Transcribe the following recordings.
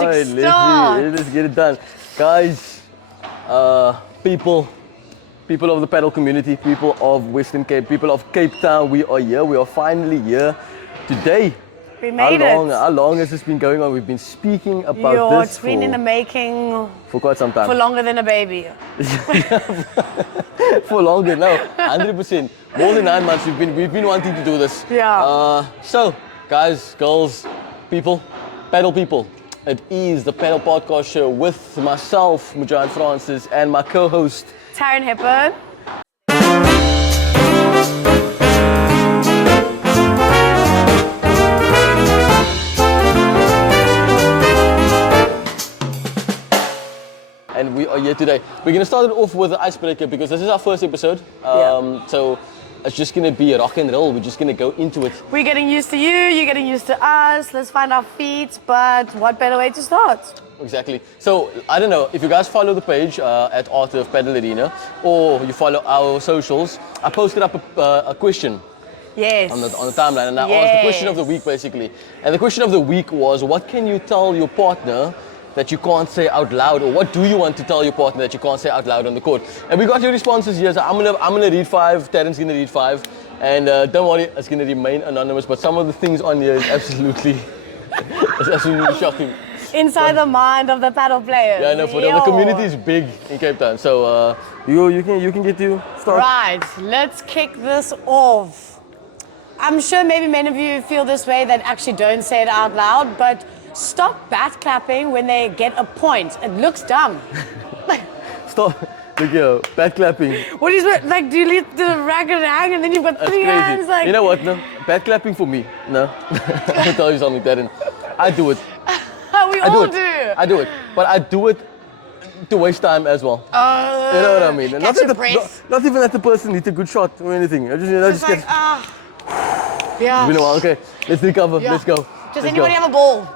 Alright, let's get it done. Guys, people of the paddle community, people of Western Cape, people of Cape Town, we are here. We are finally here today. We made it. How long has this been going on? We've been speaking about this It's been in the making for quite some time. for longer than a baby. For longer, no, 100%. More than 9 months we've been wanting to do this. Yeah. So, guys, girls, people, paddle people. It is the Paddle Podcast Show with myself, Mujan Francis, and my co-host, Taryn Hepburn. and we are here today. We're going to start it off with the icebreaker because this is our first episode. So it's just going to be rock and roll. We're just going to go into it. We're getting used to you, you're getting used to us. Let's find our feet, but what better way to start? Exactly. So, I don't know, if you guys follow the page at Art of Padel Arena, or you follow our socials, I posted up a question. Yes. On the timeline, and I asked the question of the week basically. And the question of the week was, what can you tell your partner that you can't say out loud, or what do you want to tell your partner that you can't say out loud on the court? And we got your responses here, so I'm gonna read 5, Terrence's gonna read 5, and don't worry, it's gonna remain anonymous, but some of the things on here is absolutely, shocking. Inside the mind of the paddle players. Yeah, no, for the community is big in Cape Town, so you can get to start. Right, let's kick this off. I'm sure maybe many of you feel this way that actually don't say it out loud, but stop bat clapping when they get a point. It looks dumb. Stop. Look here, bat clapping. What is it? Like, do you leave the racket hang and then you've got That's three crazy. hands? Like, you know what? No, bat clapping for me. No, I'll tell you something, Darren. I do it. we all do. I do it, but I do it to waste time as well. You know what I mean? Catch your breath. Not even that the person hits a good shot or anything. I just like, get. Yeah. You know, okay, let's recover. Yeah. Let's go. Does let's anybody go. have a ball?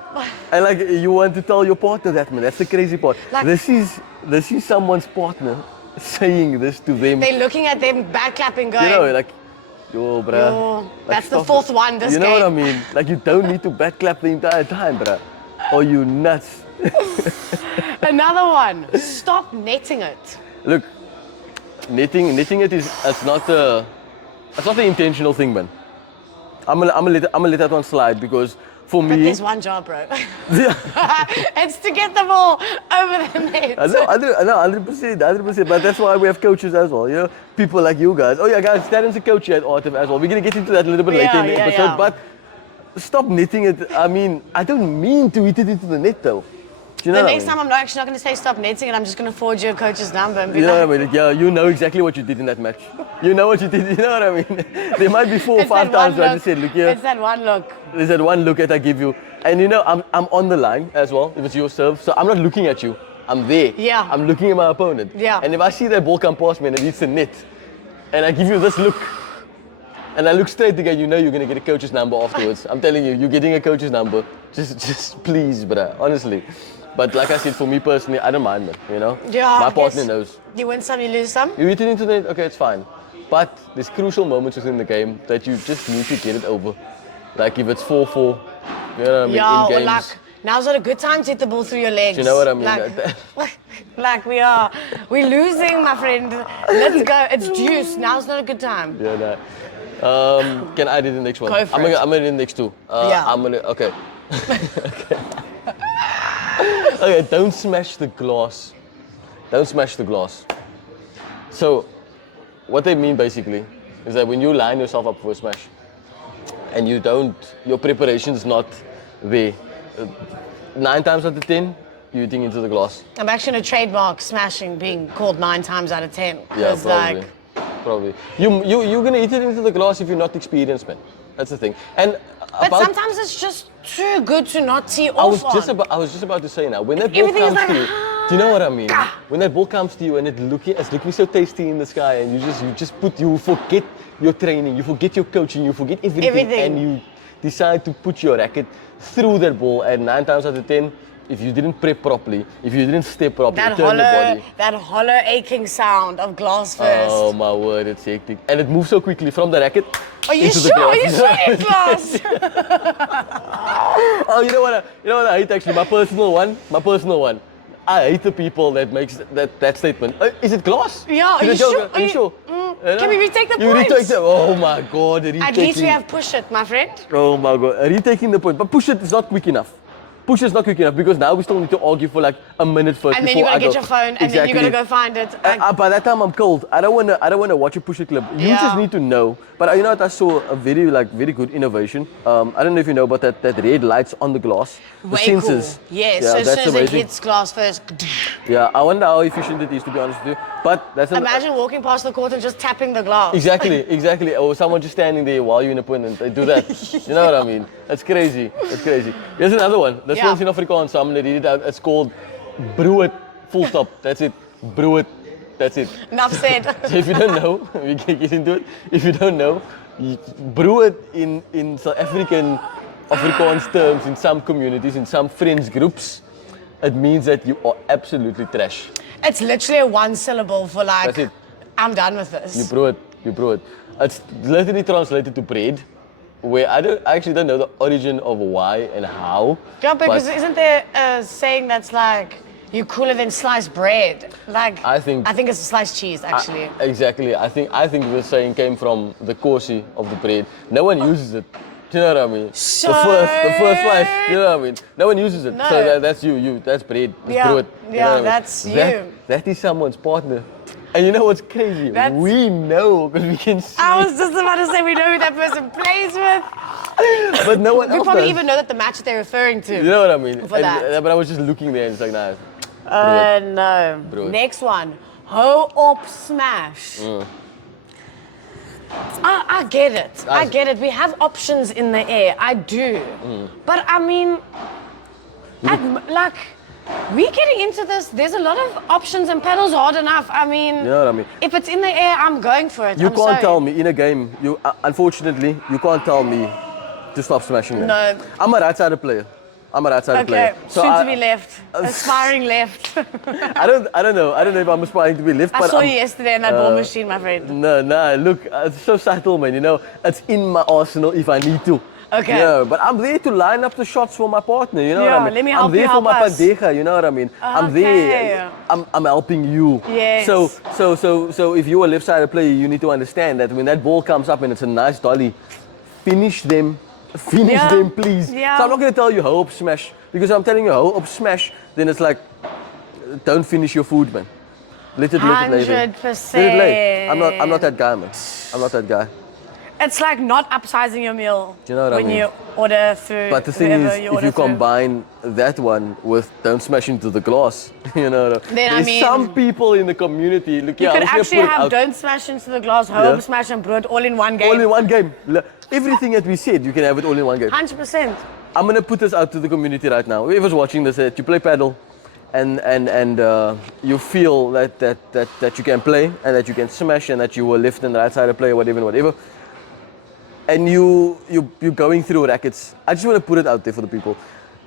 And like, you want to tell your partner that, man. That's the crazy part. Like, this is someone's partner saying this to them. They're looking at them bat clapping, going. You know, like, yo, bruh. Yo, like, that's the fourth one this You know game. what I mean? Like, you don't need to bat clap the entire time, bruh. Or you nuts. Another one. Stop netting it. Look, netting it is it's not the intentional thing, man. I'm gonna let that one slide because for But me. there's one job, bro. Yeah. It's to get the ball over the net. I know, 100%. But that's why we have coaches as well. You know, people like you guys. Oh yeah, guys, Darren's a coach here at Artif as well. We're gonna get into that a little bit later in the episode. Yeah. But stop netting it. I mean, I don't mean to hit it into the net though. Do you know The what next time I'm actually not going to say stop netting and I'm just going to forward you a coach's number and be You know like, what I mean? Yeah, you know exactly what you did in that match. You know what you did. You know what I mean? There might be 4 or It's 5 that times one where I look. just said, look here. It's that one look. There's that one look that I give you. And you know, I'm on the line as well, if it's your serve. So I'm not looking at you. I'm there. Yeah. I'm looking at my opponent. Yeah. And if I see that ball come past me and it hits the net, and I give you this look, and I look straight again, you know you're going to get a coach's number afterwards. I'm telling you, you're getting a coach's number. Just please, bruh, honestly. But like I said, for me personally, I don't mind, man, you know? Yeah, my partner knows. You win some, you lose some. You hit it into the net, okay, it's fine. But there's crucial moments within the game that you just need to get it over. Like if it's 4-4, you know what I mean, Yeah, in games. or like, now's not a good time to hit the ball through your legs. Do you know what I mean? Like we're losing, my friend. Let's go. It's juice. Now's not a good time. Yeah, no. Can I do the next one? Go for it. I'm gonna do the next 2. Yeah. Okay. Okay, don't smash the glass. Don't smash the glass. So, what they mean basically is that when you line yourself up for a smash and your preparation's not there, 9 times out of 10, you're hitting into the glass. I'm actually going to trademark smashing being called 9 times out of 10. Yeah, probably. You're gonna hit it into the glass if you're not experienced, man. That's the thing. And but sometimes it's just too good to not tee off I was just about to say now, when that ball Everything is comes like, to you, do you know what I mean? When that ball comes to you and it's looking so tasty in the sky, and you forget your training, you forget your coaching, you forget everything. And you decide to put your racket through that ball, and 9 times out of 10, if you didn't prep properly, if you didn't step properly, That turn your body. hollow aching sound of glass first. Oh my word, it's hectic. And it moves so quickly from the racket Are you into sure? the glass. Are you sure it's glass? Oh, you know what I hate actually? My personal one. I hate the people that makes that statement. Is it glass? Yeah, Is are it you joke? sure? Are you sure? Can we retake the You points? retake the, oh my god, At least we have push it, my friend. Oh my god, retaking the point. But push it is not quick enough. Push is not quick enough because now we still need to argue for like a minute first And then you before gotta I get go. your phone, and then you gotta go find it. By that time I'm cold. I don't wanna watch a push it clip. You Yeah. just need to know. But you know what? I saw a very good innovation. I don't know if you know about that red lights on the glass, the Way sensors. cool. Yes, Yeah, so as that's soon as it amazing. hits glass first. Yeah, I wonder how efficient it is, to be honest with you. But that's Imagine walking past the court and just tapping the glass. Exactly. Or someone just standing there while you're in a point and they do that. You know what I mean? That's crazy. Here's another one. This Yeah. one's in Afrikaans, so I'm gonna read it out. It's called brew it, full stop. That's it. Brew it. That's it. Enough said. So if you don't know, we can get into it. If you don't know, brew it in South Afrikaans terms, in some communities, in some friends groups, it means that you are absolutely trash. It's literally a one syllable for like, That's it. I'm done with this. You brew it. It's literally translated to bread, where I actually don't know the origin of why and how. Yeah, because but isn't there a saying that's like, you're cooler than sliced bread? Like, I think it's a sliced cheese, actually. Exactly. I think the saying came from the corsi of the bread. No one uses it. Do you know what I mean? So- the first slice. Do you know what I mean? No one uses it. No. So that's you. That's bread. Just Yeah. brew it. You Yeah, know what I mean? that's you. That is someone's partner. And you know what's crazy? That's- We know because we can see. I was just about to say, we know who that person plays with. But no one We else probably does. even know that the match that they're referring to. You know what I mean? For that. But I was just looking there and it's like, nah. No. Brew it. Next one. Ho op smash. I get it. I get it. We have options in the air. I do. But I mean, like, we getting into this, there's a lot of options and paddles hard enough. I mean, You know what I mean? if it's in the air, I'm going for it. You I'm can't sorry. tell me in a game. You unfortunately you can't tell me to stop smashing them. No. I'm a right-sided player. Okay, player. soon to be left. Aspiring left. I don't know. I don't know if I'm aspiring to be left. I but saw I'm, you yesterday in that ball machine, my friend. No. Look, it's so subtle, man. You know, it's in my arsenal if I need to. Okay. Yeah, but I'm there to line up the shots for my partner. You know Yeah, what I mean? let me help I'm there you for help my us. pandeja. You know what I mean? I'm Okay. there. I'm helping you. Yes. So if you're a left-sided player, you need to understand that when that ball comes up and it's a nice dolly, finish them. Finish Yeah. them, please. Yeah. So I'm not going to tell you how up smash because I'm telling you how up smash. Then it's like, don't finish your food, man. Let it lay there. 100%. Let it lay. I'm not that guy, man. I'm not that guy. It's like not upsizing your meal Do you know what I when mean? you order through. But the thing whoever is, if order you through. combine that one with don't smash into the glass, you know, Then, I there's mean- some people in the community. Look, You yeah, could I was gonna actually put it have out. don't smash into the glass, Yeah. home smash and brood all in one game. All in one game. Everything that we said, you can have it all in one game. 100%. I'm gonna put this out to the community right now. Whoever's watching this, you play paddle, and you feel that you can play and that you can smash and that you were left and right-sided player, whatever. And you're going through rackets. I just want to put it out there for the people.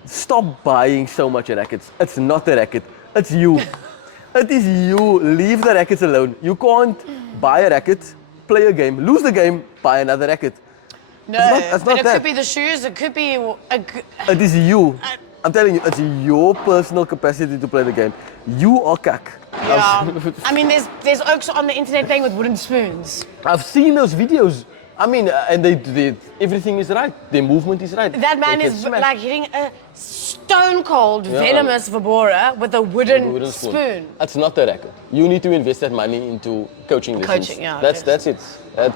Stop buying so much rackets. It's not a racket. It's you. It is you. Leave the rackets alone. You can't buy a racket, play a game, lose the game, buy another racket. No, it's but not it that. could be the shoes, it could be It is you. I'm telling you, it's your personal capacity to play the game. You are cack. yeah. I mean, there's oaks on the internet playing with wooden spoons. I've seen those videos. I mean, and they everything is right. Their movement is right. That man They can is smash. like hitting a stone cold venomous vibora with a wooden, spoon. That's not a racket. You need to invest that money into coaching lessons. Coaching, yeah, That's it.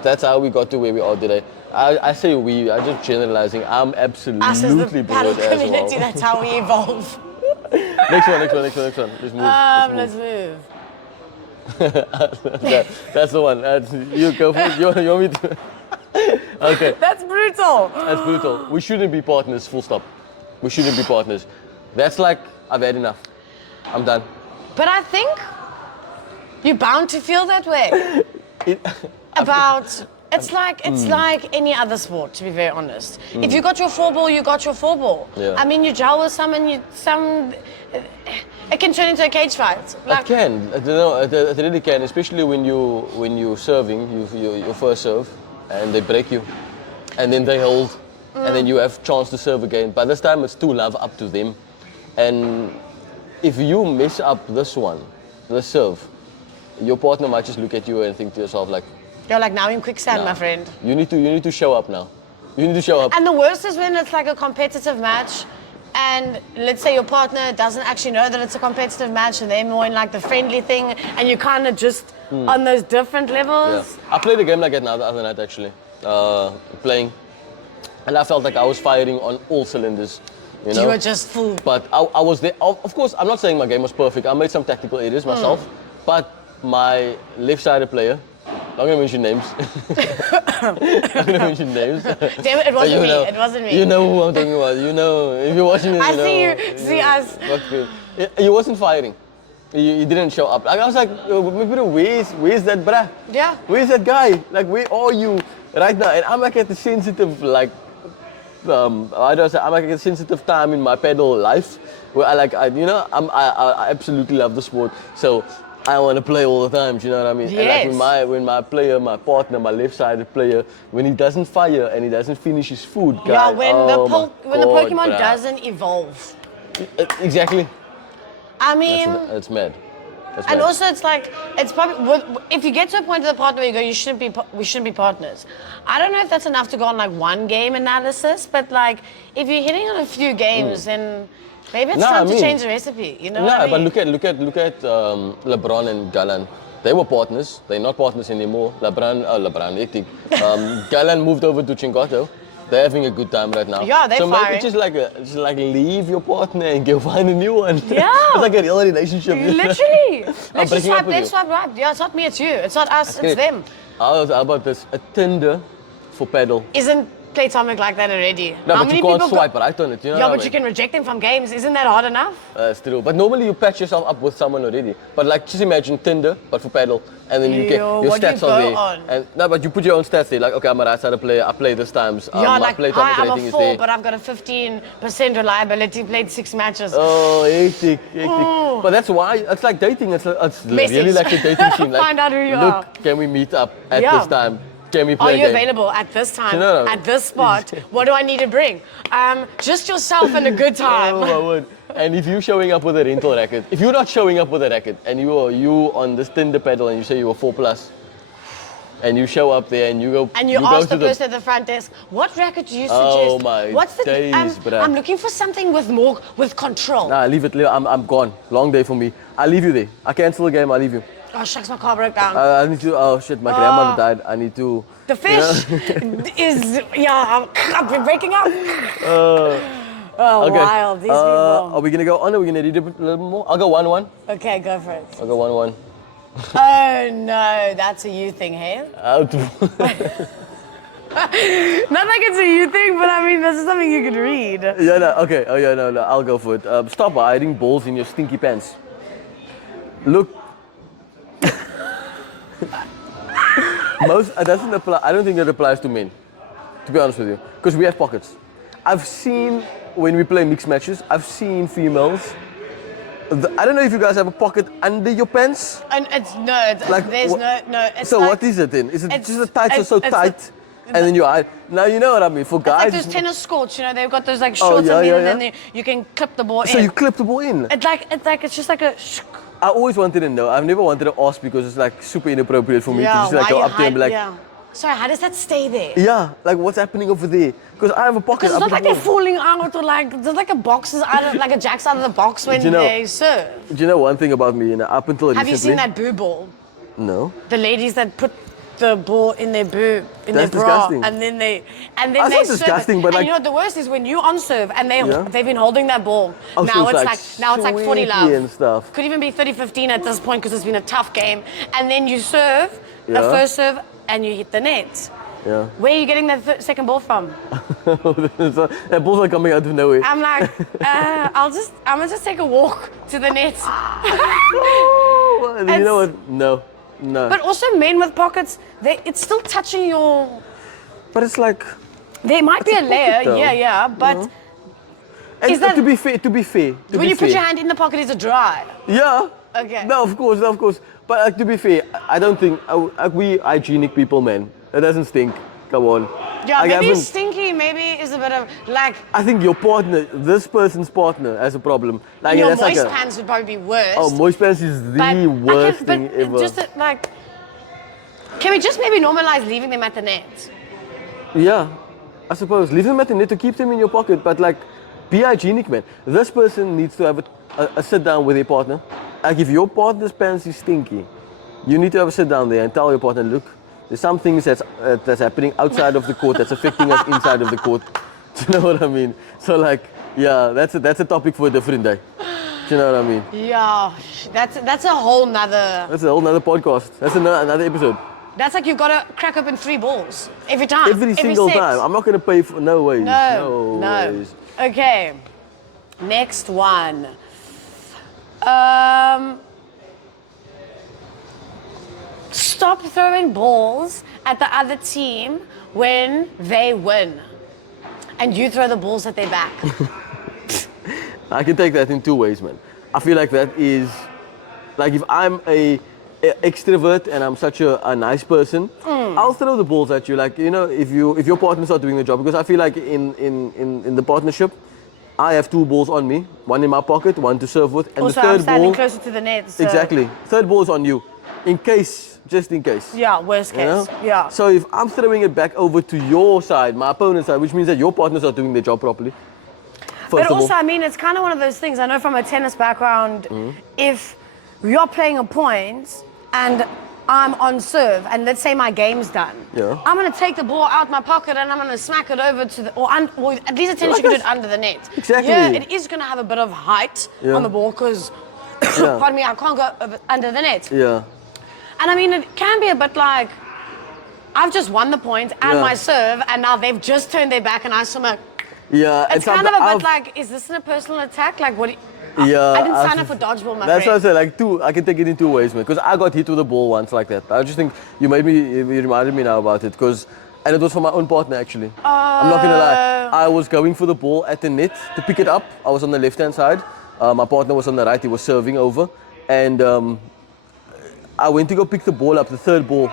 That's how we got to where we are today. I say we. I'm just generalizing. I'm Us as the absolutely paddle bored as community, well. that's how we evolve. Next one. Let's move. Let's move. That's the one. You go for it. You want me to? Okay. That's brutal. That's brutal. We shouldn't be partners, full stop. We shouldn't be partners. That's like, I've had enough. I'm done. But I think you're bound to feel that way It, about It's like any other sport, to be very honest. If you got your 4-ball, you got your 4-ball. Yeah. I mean, you gel with someone, it can turn into a cage fight. It can. I don't know. It really can, especially when you're serving, your first serve, and they break you, and then they hold, and then you have chance to serve again. By this time, it's too love up to them, and if you mess up this serve, your partner might just look at you and think to yourself like, you're like, now in quicksand, my friend. You need to show up now. You need to show up. And the worst is when it's like a competitive match, and let's say your partner doesn't actually know that it's a competitive match, and they're more in like the friendly thing, and you kind of just on those different levels. Yeah. I played a game like that the other night actually, playing, and I felt like I was firing on all cylinders. You were just full. But I was there. Of course, I'm not saying my game was perfect. I made some tactical errors myself, but my left-sided player. I'm gonna mention names. I'm gonna mention names. Damn it, it wasn't me. It wasn't me. You know who I'm talking about. You know, if you're watching this, I you know. see you. See us. He wasn't firing. He didn't show up. Like, I was like, where's that bruh? Yeah. Where's that guy? Like, where are you right now? And I'm like at the sensitive, like, how do I say? I'm like at a sensitive time in my pedal life where I absolutely love the sport. So I want to play all the time, do you know what I mean? Yes. And like when my player, my partner, my left-sided player, when he doesn't fire and he doesn't finish his food, guys, Yeah, when the Pokemon bruh. doesn't evolve. Exactly. I mean, That's mad. That's and mad. also it's like, it's probably, if you get to a point with a partner where you go, we shouldn't be partners. I don't know if that's enough to go on like one game analysis, but like, if you're hitting on a few games, then maybe it's time to change the recipe, you know what I mean? But look at LeBron and Gallen. They were partners. They're not partners anymore. Gallen moved over to Chingato. They're having a good time right now. Yeah, they're so firing. So maybe just like leave your partner and go find a new one. Yeah. It's like a real relationship. Literally. Let's just swipe with left, swipe right. Yeah, it's not me, it's you. It's not us, it's them. How about this? A Tinder for Padel. Isn't platonic like that already? No, How but many you can't people swipe right on it. You know yeah, what I but mean? you can reject them from games. Isn't that hard enough? That's true. But normally you patch yourself up with someone already. But like, just imagine Tinder, but for Padel, and then you get your what do you stats are there. go on? And no, but you put your own stats there. Like, okay, I'm a right-sided player. I play this times. Yeah, my like, play hi, time I'm rating a is 4, there. but I've got a 15% reliability, played 6 matches. Oh, hectic. Oh. But that's why it's like dating. It's Message. really like a dating scene. Like, Find out who you look, are. can we meet up at Yeah. this time? Can we play Are a you game? available at this time, You know, at this spot? What do I need to bring? Just yourself and a good time. Oh my word. And if you're showing up with a rental racket, if you're not showing up with a racket and you on this Tinder Padel and you say you were 4+, and you show up there and you go And you go ask to the person at the front desk, what racket do you suggest? Oh my days, bruh. I'm looking for something with control. Nah, leave it. I'm gone. Long day for me. I'll leave you there. I cancel the game. I'll leave you. Oh shucks, my car broke down. I need to. Oh shit, my grandmother died. I need to. The fish is, I've been breaking up. Okay. Wild, these Are people. we gonna go on? Are we gonna read a little more? I'll go 1-1. Okay, go for it. I'll go 1-1. Oh no, that's a you thing, hey? Out. Not like it's a you thing, but I mean, this is something you could read. Yeah, no, okay. Oh, yeah, no, I'll go for it. Stop hiding balls in your stinky pants. Look. It doesn't apply. I don't think it applies to men, to be honest with you, because we have pockets. I've seen, when we play mixed matches, I've seen females. I don't know if you guys have a pocket under your pants. And it's Like, there's no. It's So like, what is it then? Is it it's- just the tights are so it's tight, and then you hide? Now you know what I mean. For It's like guys, those tennis squats, they've got those like Oh, shorts yeah, underneath, yeah, and then you can clip the ball so in. you clip the ball in. It's just like a. I always wanted to know. I've never wanted to ask because it's like super inappropriate for me to just like why go you up there and be like, yeah. Sorry, how does that stay there? yeah, like what's happening over there? Because I have a pocket. Because it's I not put like the they're ball- falling out or like there's like a boxes out of like a jack's out of the box when Do you know- they serve. Do you know one thing about me? Up until Have recently. you seen that boo ball? No. The ladies that put the ball in their boob, in That's their bra, disgusting. and then they That's they not serve disgusting, it. but and like- you know what the worst is when you on serve and Yeah. they've been holding that ball. Oh, now so it's it's now it's like 40 love. sweaty and stuff. Could even be 30-15 at this point because it's been a tough game. And then you serve the Yeah. first serve and you hit the net. Yeah. Where are you getting that second ball from? So, that ball's like coming out of nowhere. I'm like, I'm gonna just take a walk to the net. And you know what? No. No. But also men with pockets, it's still touching your... But it's like... There might be a It's a pocket layer, though. yeah, but And Is that- to be fair, when you put your hand in the pocket, is it dry? Yeah. Okay. No, of course. But to be fair, I don't think we hygienic people, man. It doesn't stink. Come on. Yeah, I maybe haven't- stinky, maybe is a bit of like I think your partner, this person's partner, has a problem. Like your that's moist like a, pants would probably be worse. Oh, moist pants is the but worst thing but ever. Just like, can we just maybe normalize leaving them at the net? Yeah, I suppose. Leave them at the net to keep them in your pocket, but like, be hygienic, man. This person needs to have a sit down with their partner. Like, if your partner's pants is stinky, you need to have a sit down there and tell your partner, look, there's some things that's happening outside of the court that's affecting us inside of the court. Do you know what I mean? So like, yeah, that's a topic for a different day. Do you know what I mean? Yeah, that's a whole nother. That's a whole nother podcast. That's another episode. That's like you've got to crack open 3 balls every time. Every single set. time. I'm not going to pay for... No ways. No. Ways. Okay, next one. Stop throwing balls at the other team when they win. And you throw the balls at their back. I can take that in 2 ways, man. I feel like that is... Like, if I'm a extrovert and I'm such a nice person, I'll throw the balls at you. Like, you know, if your partner's not doing the job, because I feel like in the partnership, I have 2 balls on me, one in my pocket, one to serve with, and Also, the I'm third standing ball. closer to the net. So Exactly. Third ball is on you, just in case. Yeah, worst case. You know? Yeah. So if I'm throwing it back over to your side, my opponent's side, which means that your partner's not doing their job properly. But First of also, all. I mean, it's kind of one of those things. I know from a tennis background, if you're playing a point and I'm on serve, and let's say my game's done, Yeah. I'm going to take the ball out my pocket and I'm going to smack it over to the, or at least a tennis you can do it under the net. Exactly. Yeah, it is going to have a bit of height Yeah. on the ball because, Yeah. pardon me, I can't go under the net. Yeah. And I mean, it can be a bit like, I've just won the point and Yeah. my serve, and now they've just turned their back and I smack. Yeah. It's kind of a bit like, is this a personal attack? Like, what? Yeah, I didn't sign up for dodgeball, my that's friend. what I say. I can take it in 2 ways, man. Because I got hit with a ball once like that. I just think you reminded me now about it. And it was for my own partner actually. I'm not gonna lie. I was going for the ball at the net to pick it up. I was on the left-hand side. My partner was on the right. He was serving over, and I went to go pick the ball up, the third ball,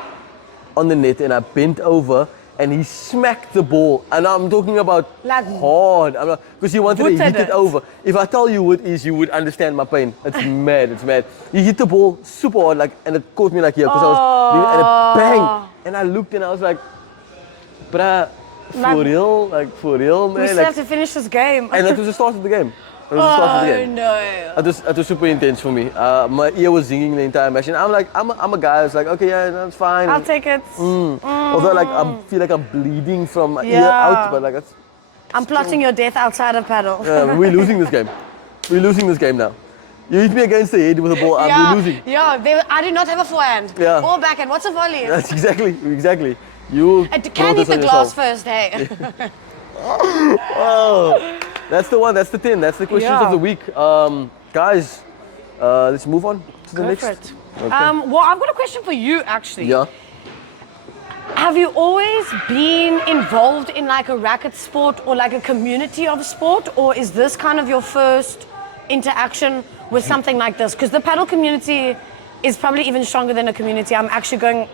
on the net, and I bent over. And he smacked the ball, and I'm talking about Like hard. Because he wanted to booted hit it it. over. If I tell you what it is, you would understand my pain. It's mad, it's mad. He hit the ball super hard, like, and it caught me like here, because I was, and it bang. And I looked and I was like, bruh, for real, man. We still have to finish this game. And that was the start of the game. That was the start of the game. No. That was super intense for me. My ear was zinging the entire match, and I'm like, I'm a guy who's like, okay, yeah, that's fine. I'll take it. Although like I feel like I'm bleeding from my ear Yeah. out, but like that's, I'm plotting your death outside of paddle. we're losing this game. We're losing this game now. You hit me against the head with a ball, we're losing. Yeah, I do not have a forehand. Yeah. Or backhand. What's a volley? That's exactly. You It brought can hit this the on glass yourself. first, hey. Oh, that's the one. That's the 10. That's the questions Yeah. of the week. Guys, let's move on to the Go next. for it. Okay. Well, I've got a question for you, actually. Yeah. Have you always been involved in like a racket sport or like a community of sport, or is this kind of your first interaction with something like this? Because the paddle community is probably even stronger than a community. I'm actually going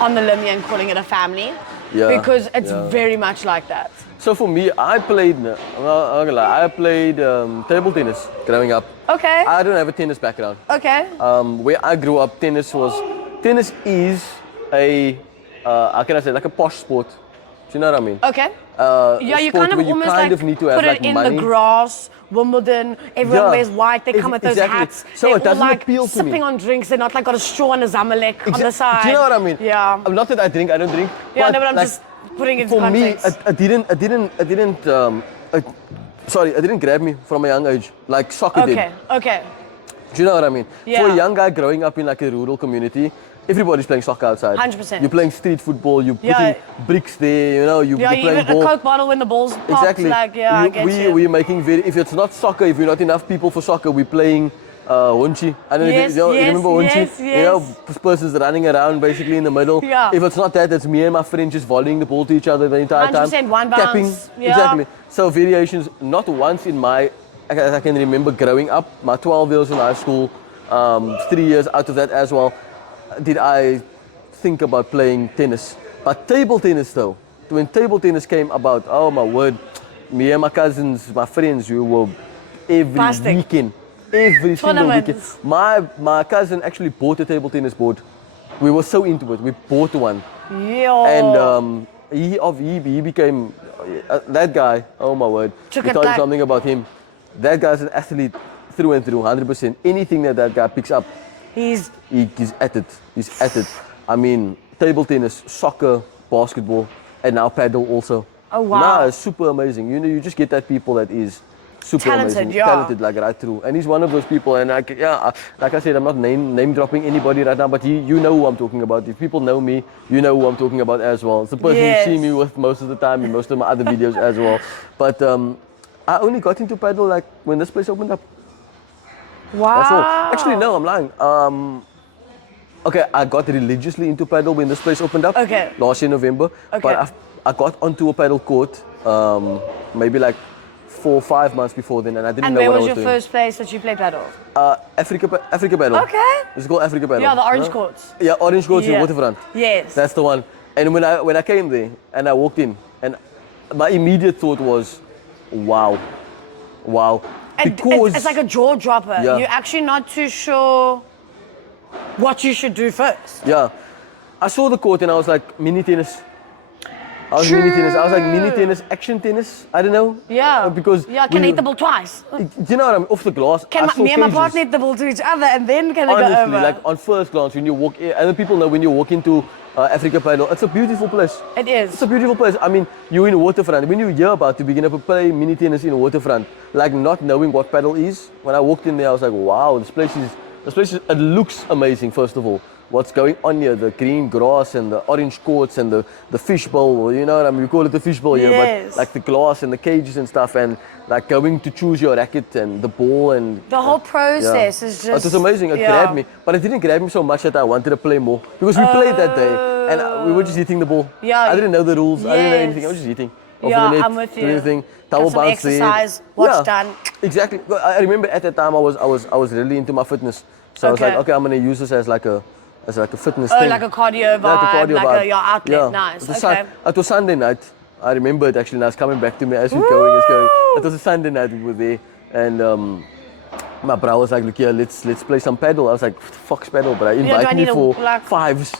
on the limb here and calling it a family, because it's very much like that. So for me, I played. I'm not gonna lie. I played table tennis growing up. Okay. I don't have a tennis background. Okay. Where I grew up, tennis is a, how can I say, like a posh sport. Do you know what I mean? Okay. A Yeah, you sport kind of where you almost kind like of need to have put like it in money. the grass. Wimbledon, everyone Yeah. wears white. They come with those Exactly. hats. So they're it doesn't all like appeal to me. sipping on drinks. They're not like got a straw and a zamalek on the Exa- side. Do you know what I mean? Yeah. Not that I drink. I don't drink. Yeah, no, but I'm like, just putting it in for context. me, it didn't grab me from a young age like soccer did. Okay. Do you know what I mean? For Yeah. a young guy growing up in like a rural community, everybody's playing soccer outside. 100%. You're playing street football. You're Yeah. putting bricks there. You know, you're Yeah, you playing even ball. a Coke bottle when the ball's popped. Exactly. Like, yeah, I get you. We're making if it's not soccer, if we're not enough people for soccer, we're playing Honchi. I don't know Yes, if you yes, remember Honchi? yes, You know, yes. this person's running around basically in the middle. Yeah. If it's not that, it's me and my friend just volleying the ball to each other the entire time. 100% one Tapping. bounce. Yeah. Exactly. So variations, not once in my, as I can remember growing up, my 12 years in high school, 3 years out of that as well, did I think about playing tennis. But table tennis though, when table tennis came about, oh my word, me and my cousins, my friends, we were every Busting. weekend, every single weekend. Tournaments. My cousin actually bought a table tennis board. We were so into it. We bought one, Yo. and he became that guy. Oh my word! Took Let me it tell you back. something about him. That guy's an athlete through and through, 100%. Anything that guy picks up, He's he's at it. He's at it. I mean, table tennis, soccer, basketball, and now paddle also. Oh, wow. Nah, it's super amazing. You know, you just get that people that is super Talented, amazing, yeah. talented like right through. And he's one of those people. And like I said, I'm not name dropping anybody right now, but you know who I'm talking about. If people know me, you know who I'm talking about as well. It's the person Yes. you see me with most of the time in most of my other videos as well. But I only got into paddle like when this place opened up. wow. That's all. Actually, no, I'm lying. Okay, I got religiously into paddle when this place opened up. Okay. Last year November. Okay. But I got onto a paddle court maybe like 4 or 5 months before then, and I didn't And know where what I was was your doing. first place that you played paddle? Africa paddle. Okay. It's called Africa paddle. Yeah, the orange Huh? courts. Yeah, orange courts in Yeah. Waterfront. Yes. That's the one. And when I came there and I walked in, and my immediate thought was, wow. And Because it's like a jaw dropper. Yeah. You're actually not too sure what you should do first. yeah, I saw the court and I was like, mini tennis. I was mini tennis. I was like mini tennis, action tennis. I don't know. Yeah. Because yeah, when can you- hit the ball twice. Do you know what I mean? Off the glass. Can I my, saw me and my cages. partner hit the ball to each other and then can I go Honestly, over? like on first glance, when you walk in, and the people know when you walk into Africa Paddle, it's a beautiful place. It is. It's a beautiful place. I mean, you're in Waterfront. When you hear about to begin to play mini tennis in Waterfront, like not knowing what paddle is, when I walked in there, I was like, wow, this place is, it looks amazing, first of all. What's going on here, the green grass and the orange courts and the fishbowl, you know what I mean? We call it the fishbowl here, Yes. but like the glass and the cages and stuff, and like going to choose your racket and the ball and The whole process is it was just. amazing. It yeah. grabbed me, but it didn't grab me so much that I wanted to play more because we played that day and we were just hitting the ball. Yeah. I didn't know the rules. I didn't know anything. I Yes. was just hitting. Off Yeah, the net, I'm with doing you. Anything. Got Towel some bounce there. exercise, what's done. Exactly. I remember at that time I was really into my fitness, so I was like, Okay. okay, I'm gonna use this as like a fitness Oh, thing. like a cardio vibe, like your outlet. Yeah. Nice. It was, Okay. it was Sunday night. I remember it actually. Now it's coming back to me as we're going. It's going. It was a Sunday night. We were there, and my bro was like, "Look here, let's play some paddle." I was like, "Fuck's paddle," but I do I invited me need a, for like- fives.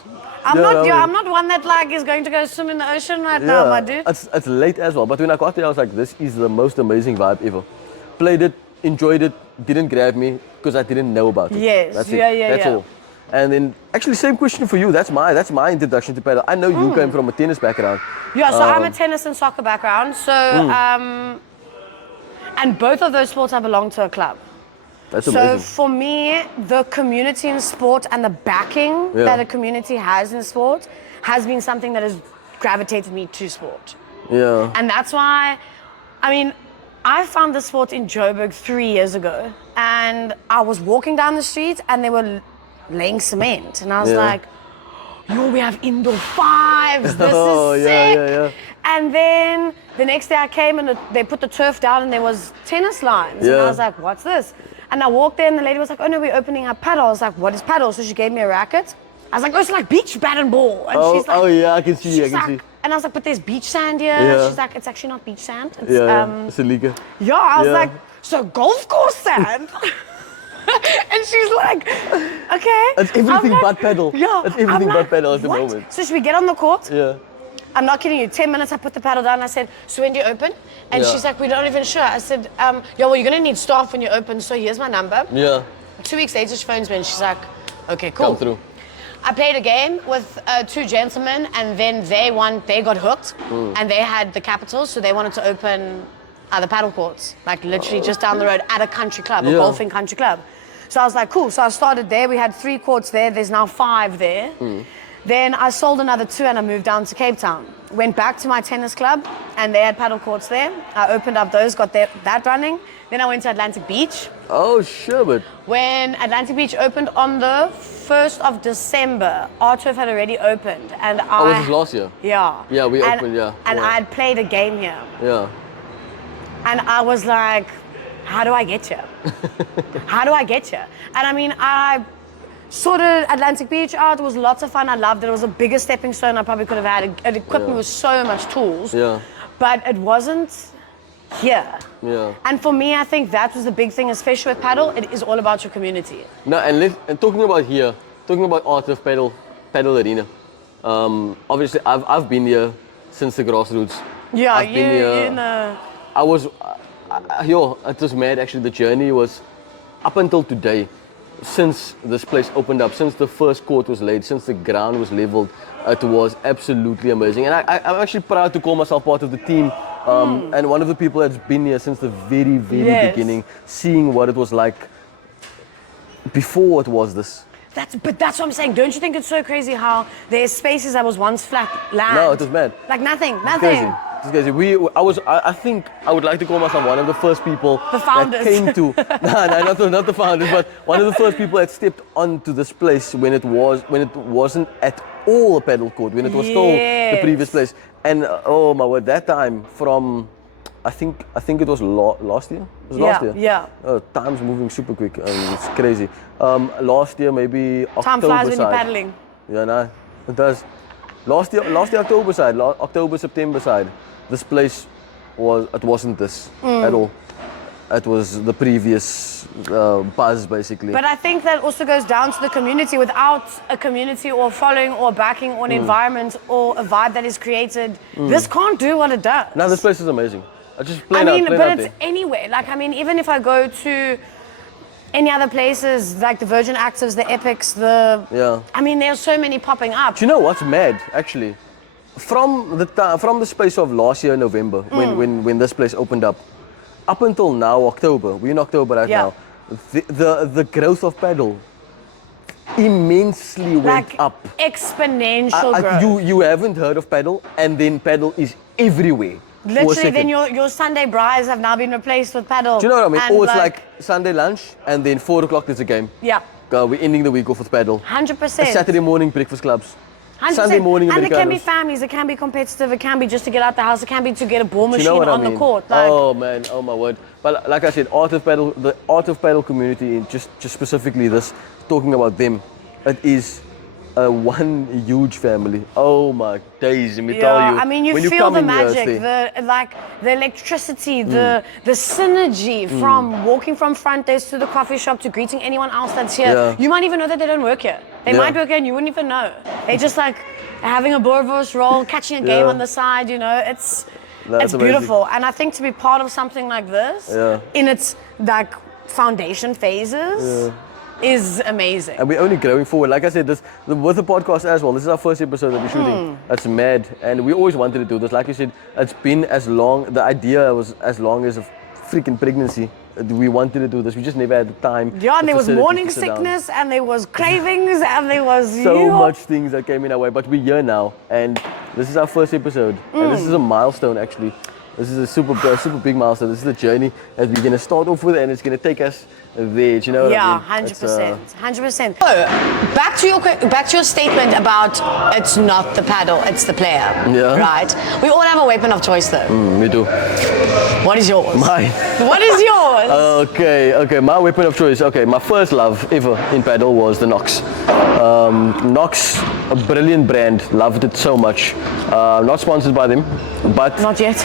I'm You know not. what I Yeah, mean? I'm not one that like is going to go swim in the ocean right now, my dude. It's late as well. But when I got there, I was like, this is the most amazing vibe ever. Played it, enjoyed it, didn't grab me because I didn't know about it. Yes, That's yeah, it. yeah, That's yeah. all. And then, actually, same question for you. That's my introduction to paddle. I know you came from a tennis background. Yeah, so I'm a tennis and soccer background. So, and both of those sports I belong to a club. That's So amazing. for me, the community in sport and the backing Yeah. that a community has in sport has been something that has gravitated me to sport. Yeah. And that's why, I mean, I found the sport in Joburg 3 years ago, and I was walking down the street and they were laying cement, and I was Yeah. like, yo, we have indoor fives, this Oh, is yeah, sick. yeah, yeah. And then the next day I came and they put the turf down and there was tennis lines. And I Yeah. was like, what's this? And I walked there and the lady was like, oh no, we're opening up paddle. I was like, what is paddle? So she gave me a racket. I was like, oh, it's like beach bat and ball. And she's like, yeah, I can see. I she's can like, see. and I was like, but there's beach sand here. Yeah. She's like, it's actually not beach sand. It's, Yeah, it's illegal. yeah, I was Yeah. like, so golf course sand? And she's like, okay. It's I'm everything like, but paddle. Yeah. It's everything I'm but like, paddle at the what? moment. So should we get on the court? Yeah. I'm not kidding you. 10 minutes, I put the paddle down. I said, so when do you open? And Yeah. she's like, we're not even sure. I said, yeah, well, you're going to need staff when you open. So here's my number. Yeah. 2 weeks later, she phones me and she's like, okay, cool. Come through. I played a game with 2 gentlemen, and then they got hooked, and they had the capitals, so they wanted to open the paddle courts, like literally just down the road at a country club, a Yeah. golfing country club. So I was like, cool. So I started there. We had 3 courts there. There's now 5 there. Then I sold another 2 and I moved down to Cape Town. Went back to my tennis club and they had paddle courts there. I opened up those, got that running. Then I went to Atlantic Beach. Oh, sure, but When Atlantic Beach opened on the 1st of December, our turf had already opened. And was this last year? Yeah. Yeah, we And- opened, yeah. And Yeah. I had played a game here. Yeah. And I was like, how do I get here? How do I get here? And I mean, I sorted Atlantic Beach out. It was lots of fun. I loved it. It was a bigger stepping stone I probably could have had. It equipped me with so much tools. Yeah. But it wasn't here. Yeah. And for me, I think that was the big thing, especially with paddle. It is all about your community. No, and talking about here, talking about Art of Padel Arena. Obviously, I've been here since the grassroots. Yeah, I've been here. you know. I was, it was mad actually. The journey was up until today, since this place opened up, since the first court was laid, since the ground was leveled, it was absolutely amazing. And I'm actually proud to call myself part of the team. And one of the people that's been here since the very, very Yes. beginning, seeing what it was like before it was this. But that's what I'm saying. Don't you think it's so crazy how there's spaces that was once flat land? No, it was mad. Like nothing. Crazy. It's crazy. I think I would like to call myself one of the first people The founders. that came to. no, not the founders, but one of the first people that stepped onto this place when it wasn't at all a pedal court, when it was still the previous place. And oh my word, that time from, I think it was last year. It was last year. Yeah. Time's moving super quick. It's crazy. Last year maybe October Time flies when you're side. paddling. Yeah, no, it does. Last year October side, October, September side, this place wasn't this at all. It was the previous buzz basically. But I think that also goes down to the community. Without a community or following or backing or an environment or a vibe that is created, this can't do what it does. No, this place is amazing. I just I plain mean, out but it's there. anywhere. Like, I mean, even if I go to any other places, like the Virgin Actives, the Epics, Yeah. I mean, there's so many popping up. Do you know what's mad actually? From the space of last year November, when this place opened up until now October, we're in October right Yeah. now. The growth of paddle immensely went Like up. exponential growth. You haven't heard of paddle, and then paddle is everywhere. for a Literally, second. then your Sunday bries have now been replaced with paddle. Do you know what I mean? And Or it's like Sunday lunch, and then 4 o'clock there's a game. yeah, We're ending the week off with paddle. 100%. Saturday morning breakfast clubs. 100%. Sunday morning and it can be Americanos. families, it can be competitive, it can be just to get out the house, it can be to get a ball Do you machine know what on I mean? the court. Like, Oh man, oh my word. But like I said, the art of paddle community, just specifically this, talking about them, it is one huge family. Oh my days, let me tell you. I mean, you when feel come the in here, magic, it's the electricity, the synergy from walking from front desk to the coffee shop to greeting anyone else that's here. Yeah. You might even know that they don't work here. They Yeah. might work here and you wouldn't even know. They're just like having a boerewors roll, catching a game Yeah. on the side, you know, it's That's beautiful. And I think to be part of something like this, Yeah. in its like foundation phases, is amazing. And we're only growing forward. Like I said, with the podcast as well, this is our first episode that we're shooting. That's mad. And we always wanted to do this. Like you said, it's been the idea was as long as a freaking pregnancy. We wanted to do this. We just never had the time. Yeah, and the there was facilities morning to sit down. sickness, and there was cravings, and there was So much things that came in our way. But we're here now. And this is our first episode. And this is a milestone, actually. This is a super big milestone. This is the journey that we're going to start off with, and it's going to take us there. Do you know what I mean? 100%, 100%. So, back to your statement about it's not the paddle, it's the player. Yeah. Right. We all have a weapon of choice, though. We do. What is yours? Mine. What is yours? Okay, my weapon of choice. Okay, my first love ever in paddle was the Nox. Nox, a brilliant brand, loved it so much. Not sponsored by them, but Not yet.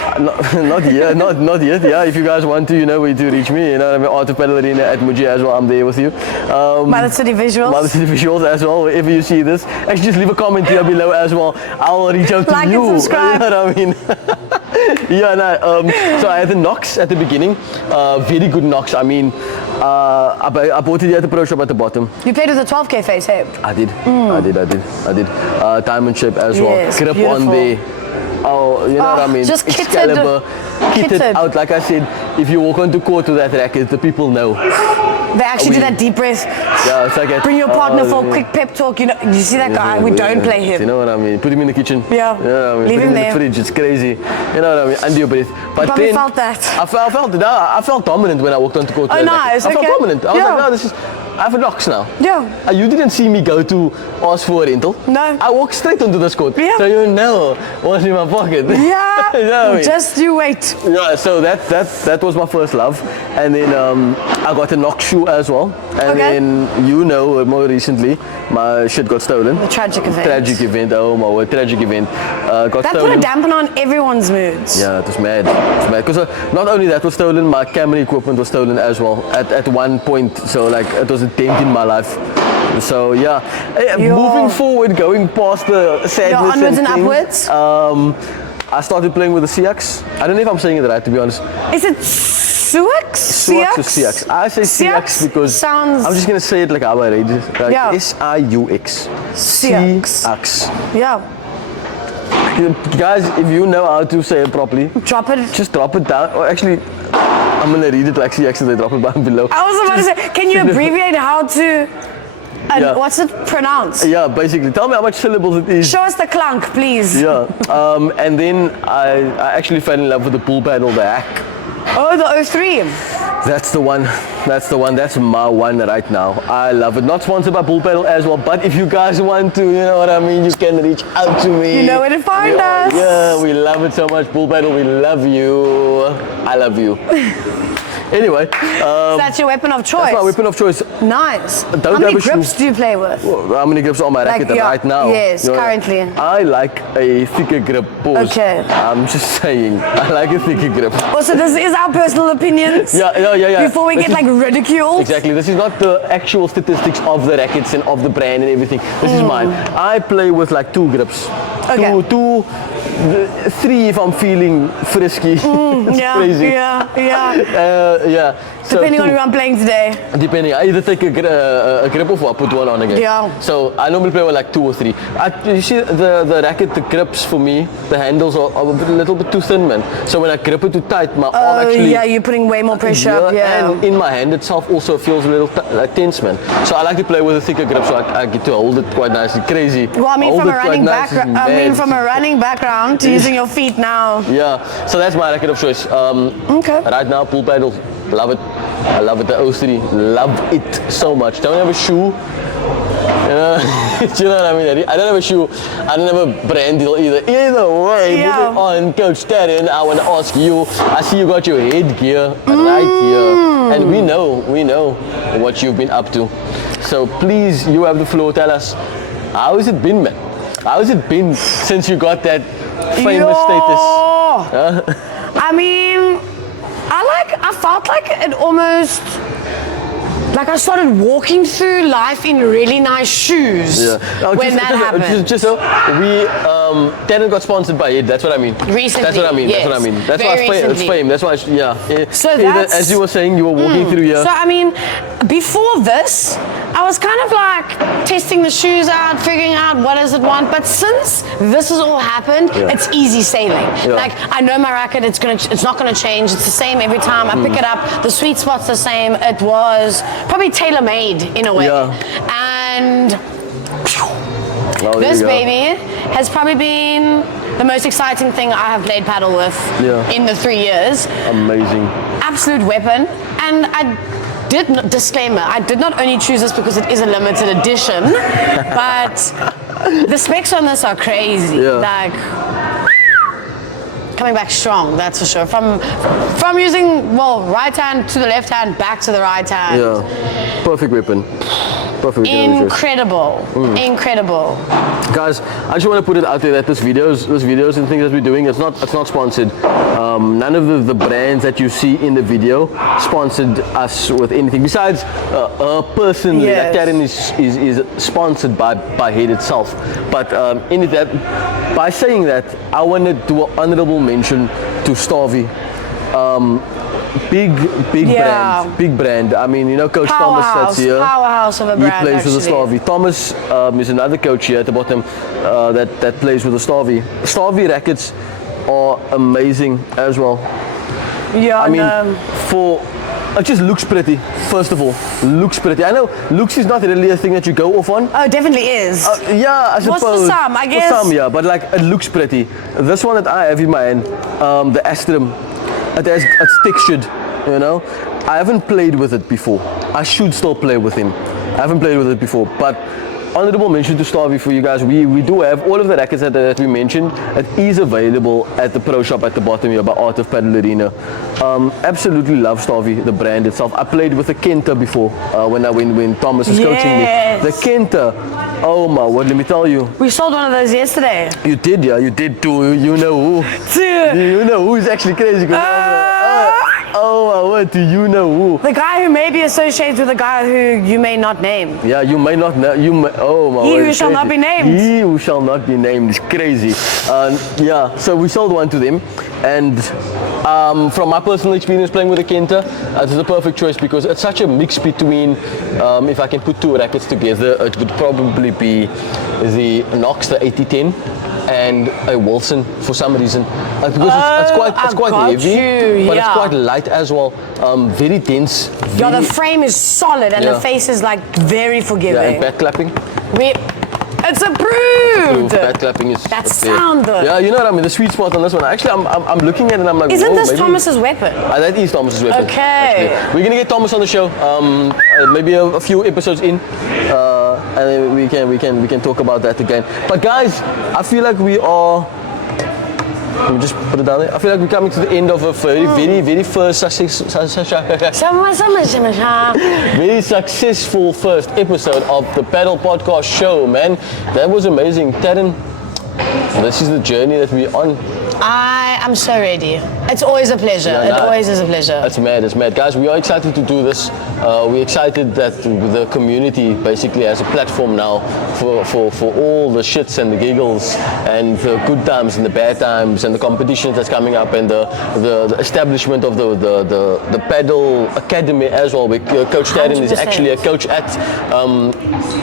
not yet, not yet. Yeah, if you guys want to, you know where to reach me. You know, I'm Art of Padel Arena at Muji as well. I'm there with you. Mother City Visuals. Mother City Visuals as well. Wherever you see this, actually just leave a comment here below as well. I'll reach out to Like you. and subscribe. You know what I mean? Yeah, no. So I had the Nox at the beginning. Very good Nox. I mean, I bought it here at the pro shop at the bottom. You played with a 12K face, hey? I did. Diamond shape as well. Yes, Grip beautiful. on there. Oh, you know what I mean? just kitted. Excalibur, kitted Kitted. out. Like I said, if you walk onto court with that racket, the people know. They actually do that deep breath. Yeah, it's like a, Bring your partner for a quick pep talk. You know, you see that guy? We don't play him. You know what I mean? Put him in the kitchen. Yeah. You know what I mean? Leave Put him him in there. the fridge. It's crazy. You know what I mean? Under your breath. But Probably then felt that. I felt dominant when I walked onto court. Oh, nice. I felt Okay. dominant. I was Yeah. like, no, this is. I have a knocks now. Yeah. You didn't see me go to ask for a rental. No. I walked straight onto this court. Yeah. So you know what's in my pocket. Yeah. You know what I mean? Just you wait. Yeah, so that was my first love, and then I got a knock shoe as well, and Okay. then more recently my shit got stolen. The tragic event. Tragic event. Oh my word, tragic event. Got That put stolen. a dampener on everyone's moods. Yeah, it was mad. It was mad because not only that was stolen, my camera equipment was stolen as well at one point. So like it was a dent in my life. So yeah, moving forward, going past the sadness onwards and things, upwards. I started playing with the CX. I don't know if I'm saying it right, to be honest. Is it Suix? Suix or CX? I say CX because sounds. I'm just gonna say it like how I read it. Like Yeah. SIUX. CX. CX. Yeah. Guys, if you know how to say it properly, Drop it. just drop it down. Or actually, I'm gonna read it like CX and they drop it down below. I was about to say, can you abbreviate how to? Yeah. What's it pronounced? Yeah, basically. Tell me how much syllables it is. Show us the clunk, please. Yeah. And then I actually fell in love with the pool paddle, the hack. Oh, the 03. That's the one. That's the one. That's my one right now. I love it. Not sponsored by Pool Paddle as well, but if you guys want to, you know what I mean, you can reach out to me. You know where to find us. Yeah, we love it so much. Pool Paddle, we love you. I love you. Anyway, That's your weapon of choice. that's my weapon of choice. Nice. Don't How many have a shoe. grips do you play with? How many grips on my racket yeah, right now? yes, currently. I like a thicker grip. Pause. Okay. I'm just saying, I like a thicker grip. Also, this is our personal opinions. Yeah. Before we This get is- like ridiculed. Exactly. This is not the actual statistics of the rackets and of the brand and everything. This is mine. I play with like 2 grips. Okay. Two, 3 if I'm feeling frisky. It's Yeah, crazy. yeah. So Depending on 2. who I'm playing today. Depending, I either take a grip or I put one on again. Yeah. So I normally play with like 2 or 3. You see the racket, the grips for me, the handles are a little bit too thin, man. So when I grip it too tight, my arm actually. Yeah, you're putting way more pressure up. Yeah. And in my hand itself also feels a little like tense, man. So I like to play with a thicker grip so I get to hold it quite nicely. Crazy. Well, I mean, Hold from a it quite running nice background. and I mean, mad. from a running background to using your feet now. Yeah, so that's my racket of choice. Okay. Right now, pool paddle, love it. I love it. The 03, love it so much. Don't have a shoe. You know, do you know what I mean? I don't have a shoe. I don't have a brand deal either. Either way, Yeah. moving on, Coach Darren, I want to ask you. I see you got your headgear right here, and we know what you've been up to. So please, you have the floor. Tell us, how has it been, man? How has it been since you got that famous status? I mean, I felt like it almost, like I started walking through life in really nice shoes when that happened. Just so Darren got sponsored by it. That's what I mean. Recently, That's what I mean. yes. That's what I mean. That's why Very it's recently. fame. That's why. So that's- as you were saying, you were walking through here. So I mean, before this, I was kind of like testing the shoes out, figuring out what does it want. But since this has all happened, it's easy sailing. Yeah. Like I know my racket, it's not gonna change. It's the same every time I pick it up. The sweet spot's the same. It was probably tailor-made in a way. Yeah. And Oh, there this you go. baby has probably been the most exciting thing I have played paddle with in the 3 years. Amazing. Absolute weapon. And disclaimer, I did not only choose this because it is a limited edition, but the specs on this are crazy. Yeah. Like, coming back strong, that's for sure. From using, right hand to the left hand, back to the right hand. Yeah. Perfect weapon. Perfect weapon. Incredible. Incredible. Guys, I just want to put it out there that this videos and things that we're doing, it's not sponsored. None of the brands that you see in the video sponsored us with anything besides personally. Yes. That Darren is sponsored by Head itself. But by saying that, I want to do an honorable mention to Starvey. Big brand. I mean, Coach Thomas that's here. Powerhouse of a brand. He plays with the actually. Starvey. Thomas is another coach here at the bottom that plays with the Starvey. Starvey rackets are amazing as well. Yeah, I mean, It just looks pretty, first of all. Looks pretty. I know looks is not really a thing that you go off on. Oh, it definitely is. Yeah, I suppose. What's for some, I guess? For some, yeah, but like it looks pretty. This one that I have in my hand, the Astrum, it's textured, you know. I haven't played with it before. I should still play with him. I haven't played with it before, but honorable mention to Starvey for you guys. We do have all of the rackets that we mentioned. It is available at the pro shop at the bottom here by Art of Padel Arena. Absolutely love Starvey, the brand itself. I played with the Kenta before when Thomas was coaching me. The Kenta, oh my word, let me tell you. We sold one of those yesterday. You did, yeah, you did too. You know who? You know who is actually crazy. Oh my word, do you know who? The guy who may be associated with the guy who you may not name. Yeah, you may not know. Oh my He word. who shall not be named. He who shall not be named is crazy. Yeah, so we sold one to them, and from my personal experience playing with the Kenta, it's the perfect choice because it's such a mix between, if I can put two rackets together, it would probably be the Knox, the 8010, and a Wilson for some reason. Because it's quite heavy, but it's quite light as well. Very dense. Yeah, the frame is solid and the face is like very forgiving. Yeah, and back clapping. It's approved. Back clapping is. That sound though. Yeah, you know what I mean. The sweet spot on this one. Actually, I'm looking at it and I'm like, isn't this maybe Thomas's weapon? That is Thomas's weapon. Okay. Actually. We're gonna get Thomas on the show. Maybe a few episodes in, and then we can talk about that again. But guys, I feel like we are. Let me just put it down there. I feel like we're coming to the end of a very first very successful first episode of the Padel Podcast Show, man. That was amazing. Taryn, this is the journey that we're on. I am so ready. It's always a pleasure. It always is a pleasure. It's mad. Guys, we are excited to do this. We're excited that the community basically has a platform now for all the shits and the giggles and the good times and the bad times and the competitions that's coming up and the establishment of the Padel Academy as well. Coach Taryn is actually a coach at.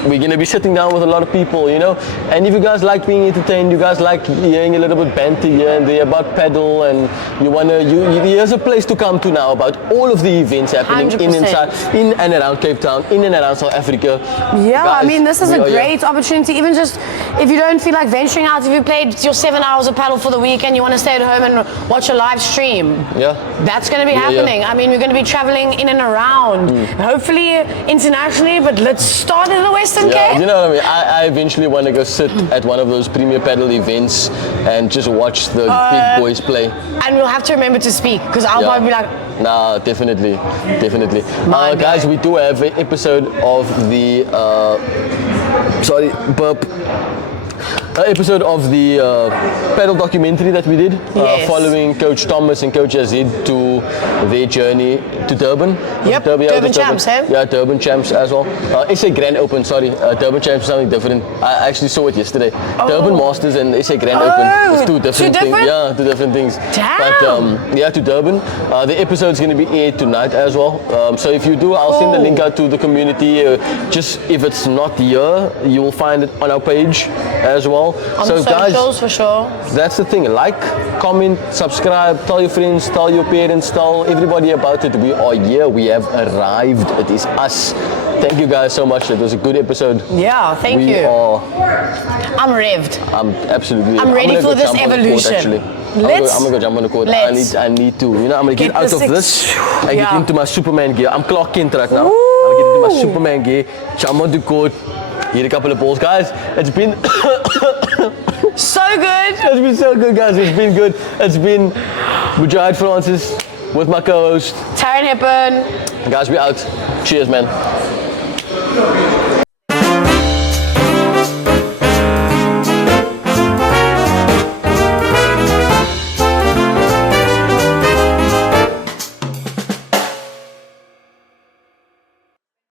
We're going to be sitting down with a lot of people, you know. And if you guys like being entertained, you guys like hearing a little bit banter here and there about Padel, and here's a place to come to now about all of the events happening 100%. in and around Cape Town, in and around South Africa. Yeah, Guys, I mean, this is a great here. opportunity. Even just if you don't feel like venturing out, if you played your 7 hours of paddle for the week and you want to stay at home and watch a live stream, that's going to be happening. I mean, we're going to be traveling in and around, hopefully internationally, but let's start in the Western Cape. You know what I mean? I eventually want to go sit at one of those premier Padel events and just watch the big boys play. And we'll have to remember to speak because I'll probably be like, nah, definitely. Guys, we do have an episode of the episode of the Padel documentary that we did, following Coach Thomas and Coach Yazid to their journey to Durban. Durban Champs, Yeah, Durban Champs as well. SA Grand Open, sorry. Durban Champs is something different. I actually saw it yesterday. Durban Masters and SA Grand Open is two different things. Yeah, two different things. Damn. But to Durban. The episode's going to be aired tonight as well. So if you do, I'll send the link out to the community. Just if it's not here, you will find it on our page as well. On the socials, for sure. That's the thing. Like, comment, subscribe, tell your friends, tell your parents, tell everybody about it. We are here. We have arrived. It is us. Thank you guys so much. It was a good episode. Yeah, thank you. I'm revved. I'm absolutely. I'm ready for this evolution. I'm gonna go jump on the court. I need to. You know, I'm gonna get out of this and get into my Superman gear. I'm Clark Kent right now. I'm gonna get into my Superman gear. Jump on the court. Hit a couple of balls, guys. It's been so good. It's been so good, guys. It's been good. It's been Mujahid Francis with my co-host Taryn Hepburn. Guys, we out. Cheers, man.